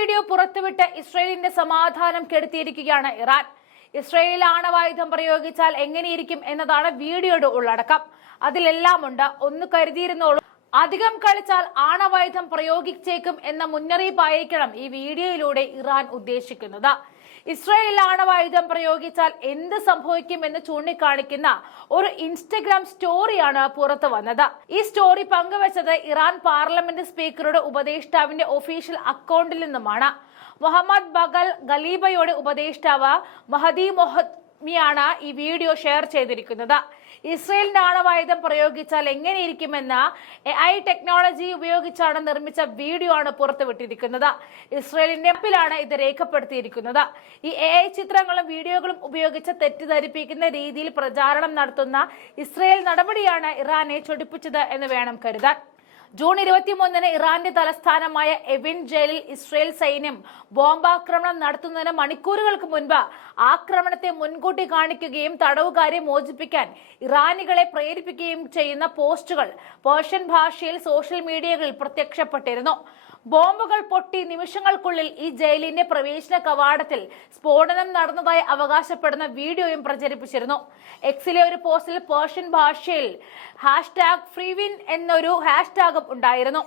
Video പുറത്തുവിട്ട് ഇസ്രയേലിന്റെ സമാധാനം കെടുത്തിയിരിക്കുകയാണ് Iran. ഇസ്രയേലിൽ ആണവായുധം പ്രയോഗിച്ചാൽ എങ്ങനെയിരിക്കും എന്നതാണ് വീഡിയോയുടെ ഉള്ളടക്കം. അതിലെല്ലാം ഉണ്ട്. ഒന്ന് കരുതിയിരുന്നോളൂ, അധികം കളിച്ചാൽ ആണവായുധം പ്രയോഗിച്ചേക്കും എന്ന മുന്നറിയിപ്പായിരിക്കണം ഈ വീഡിയോയിലൂടെ ഇറാൻ ഉദ്ദേശിക്കുന്നത്. ഇസ്രയേലിൽ ആണവായുധം പ്രയോഗിച്ചാൽ എന്ത് സംഭവിക്കുമെന്ന് ചൂണ്ടിക്കാണിക്കുന്ന ഒരു ഇൻസ്റ്റഗ്രാം സ്റ്റോറിയാണ് പുറത്തു വന്നത്. ഈ സ്റ്റോറി പങ്കുവച്ചത് ഇറാൻ പാർലമെന്റ് സ്പീക്കറുടെ ഉപദേഷ്ടാവിന്റെ ഒഫീഷ്യൽ അക്കൗണ്ടിൽ നിന്നുമാണ്. മുഹമ്മദ് ബഗൽ ഖലീബയുടെ ഉപദേഷ്ടാവ് മഹദി മൊഹദ്മിയാണ് ഈ വീഡിയോ ഷെയർ ചെയ്തിരിക്കുന്നത്. ഇസ്രയേലിന്റെ ആണവായുധം പ്രയോഗിച്ചാൽ എങ്ങനെയിരിക്കുമെന്ന AI ടെക്നോളജി ഉപയോഗിച്ചാണ് നിർമ്മിച്ച വീഡിയോ ആണ് പുറത്തുവിട്ടിരിക്കുന്നത്. ഇസ്രയേലിന്റെ ആപ്പിലാണ് ഇത് രേഖപ്പെടുത്തിയിരിക്കുന്നത്. ഈ AI ചിത്രങ്ങളും വീഡിയോകളും ഉപയോഗിച്ച് തെറ്റിദ്ധരിപ്പിക്കുന്ന രീതിയിൽ പ്രചാരണം നടത്തുന്ന ഇസ്രയേൽ നടപടിയാണ് ഇറാനെ ചൊടിപ്പിച്ചത് എന്ന് വേണം കരുതാൻ. ജൂൺ 23-ന് ഇറാന്റെ തലസ്ഥാനമായ എവിൻ ജയിലിൽ ഇസ്രയേൽ സൈന്യം ബോംബാക്രമണം നടത്തുന്നതിന് മണിക്കൂറുകൾക്ക് മുൻപ് ആക്രമണത്തെ മുൻകൂട്ടി കാണിക്കുകയും തടവുകാരെ മോചിപ്പിക്കാൻ ഇറാനികളെ പ്രേരിപ്പിക്കുകയും ചെയ്യുന്ന പോസ്റ്റുകൾ പേർഷ്യൻ ഭാഷയിൽ സോഷ്യൽ മീഡിയകളിൽ പ്രത്യക്ഷപ്പെട്ടിരുന്നു. ബോംബുകൾ പൊട്ടി നിമിഷങ്ങൾക്കുള്ളിൽ ഈ ജയിലിന്റെ പ്രവേശന കവാടത്തിൽ സ്ഫോടനം നടന്നതായി അവകാശപ്പെടുന്ന വീഡിയോയും പ്രചരിപ്പിച്ചിരുന്നു. എക്സിലെ ഒരു പോസ്റ്റിൽ പേർഷ്യൻ ഭാഷയിൽ #ഫ്രീവിൻ എന്നൊരു ഹാഷ്ടാഗും ഉണ്ടായിരുന്നു.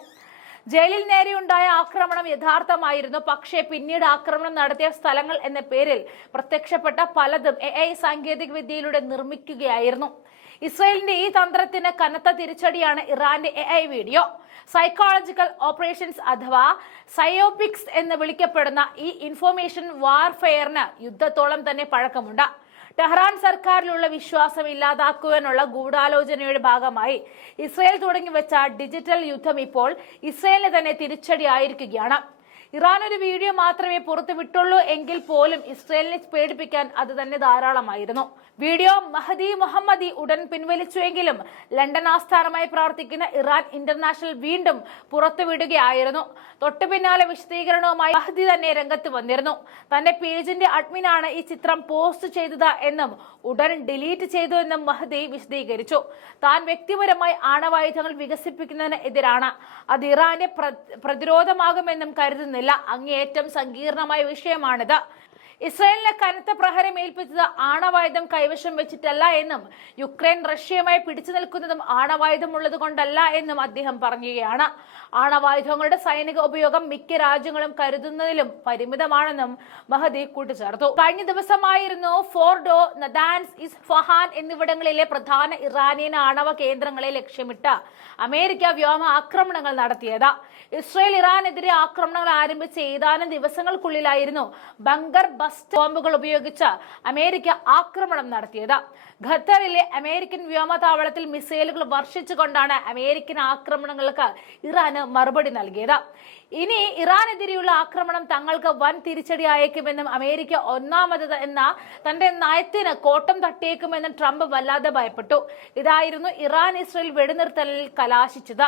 ജയിലിൽ നേരെയുണ്ടായ ആക്രമണം യഥാർത്ഥമായിരുന്നു, പക്ഷേ പിന്നീട് ആക്രമണം നടത്തിയ സ്ഥലങ്ങൾ എന്ന പേരിൽ പ്രത്യക്ഷപ്പെട്ട പലതും AI സാങ്കേതിക വിദ്യയിലൂടെ നിർമ്മിക്കുകയായിരുന്നു. ഇസ്രയേലിന്റെ ഈ തന്ത്രത്തിന് കനത്ത തിരിച്ചടിയാണ് ഇറാന്റെ AI വീഡിയോ. സൈക്കോളജിക്കൽ ഓപ്പറേഷൻസ് അഥവാ സയോപിക്സ് എന്ന് വിളിക്കപ്പെടുന്ന ഈ ഇൻഫോർമേഷൻ വാർഫെയറിന് യുദ്ധത്തോളം തന്നെ പഴക്കമുണ്ട്. ടെഹ്റാൻ സർക്കാരിലുള്ള വിശ്വാസം ഇല്ലാതാക്കുവാനുള്ള ഗൂഢാലോചനയുടെ ഭാഗമായി ഇസ്രയേൽ തുടങ്ങിവെച്ച ഡിജിറ്റൽ യുദ്ധം ഇപ്പോൾ ഇസ്രയേലിന് തന്നെ തിരിച്ചടിയായിരിക്കുകയാണ്. ഇറാൻ ഒരു വീഡിയോ മാത്രമേ പുറത്തുവിട്ടുള്ളൂ എങ്കിൽ പോലും ഇസ്രയേലിനെ പേടിപ്പിക്കാൻ അത് തന്നെ ധാരാളമായിരുന്നു. വീഡിയോ മഹദി മുഹമ്മദി ഉടൻ പിൻവലിച്ചുവെങ്കിലും ലണ്ടൻ ആസ്ഥാനമായി പ്രവർത്തിക്കുന്ന ഇറാൻ ഇന്റർനാഷണൽ വീണ്ടും പുറത്തുവിടുകയായിരുന്നു. തൊട്ടു പിന്നാലെ വിശദീകരണവുമായി മഹദി തന്നെ രംഗത്ത് വന്നിരുന്നു. തന്റെ പേജിന്റെ അഡ്മിനാണ് ഈ ചിത്രം പോസ്റ്റ് ചെയ്തത് എന്നും ഉടൻ ഡിലീറ്റ് ചെയ്തു എന്നും മഹദി വിശദീകരിച്ചു. താൻ വ്യക്തിപരമായി ആണവായുധങ്ങൾ വികസിപ്പിക്കുന്നതിന് എതിരാണ്. അത് ഇറാന്റെ പ്രതിരോധമാകുമെന്നും കരുതുന്നില്ല. അങ്ങേയറ്റം സങ്കീർണമായ വിഷയമാണിത്. ഇസ്രയേലിന് കനത്ത പ്രഹരം ഏൽപ്പിച്ചത് ആണവായുധം കൈവശം വെച്ചിട്ടല്ല എന്നും യുക്രൈൻ റഷ്യയുമായി പിടിച്ചു നിൽക്കുന്നതും ആണവായുധമുള്ളത് കൊണ്ടല്ല എന്നും അദ്ദേഹം പറയുകയാണ്. ആണവായുധങ്ങളുടെ സൈനിക ഉപയോഗം മിക്ക രാജ്യങ്ങളും കരുതുന്നതിലും പരിമിതമാണെന്നും മഹദി കൂട്ടിച്ചേർത്തു. കഴിഞ്ഞ ദിവസമായിരുന്നു ഫോർഡോ, നദാൻസ്, ഇസ്ഫഹാൻ എന്നിവിടങ്ങളിലെ പ്രധാന ഇറാനിയൻ ആണവ കേന്ദ്രങ്ങളെ ലക്ഷ്യമിട്ട് അമേരിക്ക വ്യോമ ആക്രമണങ്ങൾ നടത്തിയത്. ഇസ്രയേൽ ഇറാനെതിരെ ആക്രമണങ്ങൾ ആരംഭിച്ച ഏതാനും ദിവസങ്ങൾക്കുള്ളിലായിരുന്നു ബങ്കർ ബസ്റ്റ് ബോംബുകൾ ഉപയോഗിച്ച് അമേരിക്ക ആക്രമണം നടത്തിയത്. ഖത്തറിലെ അമേരിക്കൻ വ്യോമതാവളത്തിൽ മിസൈലുകൾ വർഷിച്ചുകൊണ്ടാണ് അമേരിക്കൻ ആക്രമണങ്ങൾക്ക് ഇറാന് മറുപടി നൽകിയത്. ഇനി ഇറാനെതിരെയുള്ള ആക്രമണം തങ്ങൾക്ക് വൻ തിരിച്ചടിയായേക്കുമെന്നും അമേരിക്ക ഒന്നാമത് എന്ന തന്റെ നയത്തിന് കോട്ടം തട്ടിയേക്കുമെന്നും ട്രംപ് വല്ലാതെ ഭയപ്പെട്ടു. ഇതായിരുന്നു ഇറാൻ ഇസ്രയേൽ വെടിനിർത്തലിൽ കലാശിച്ചത്.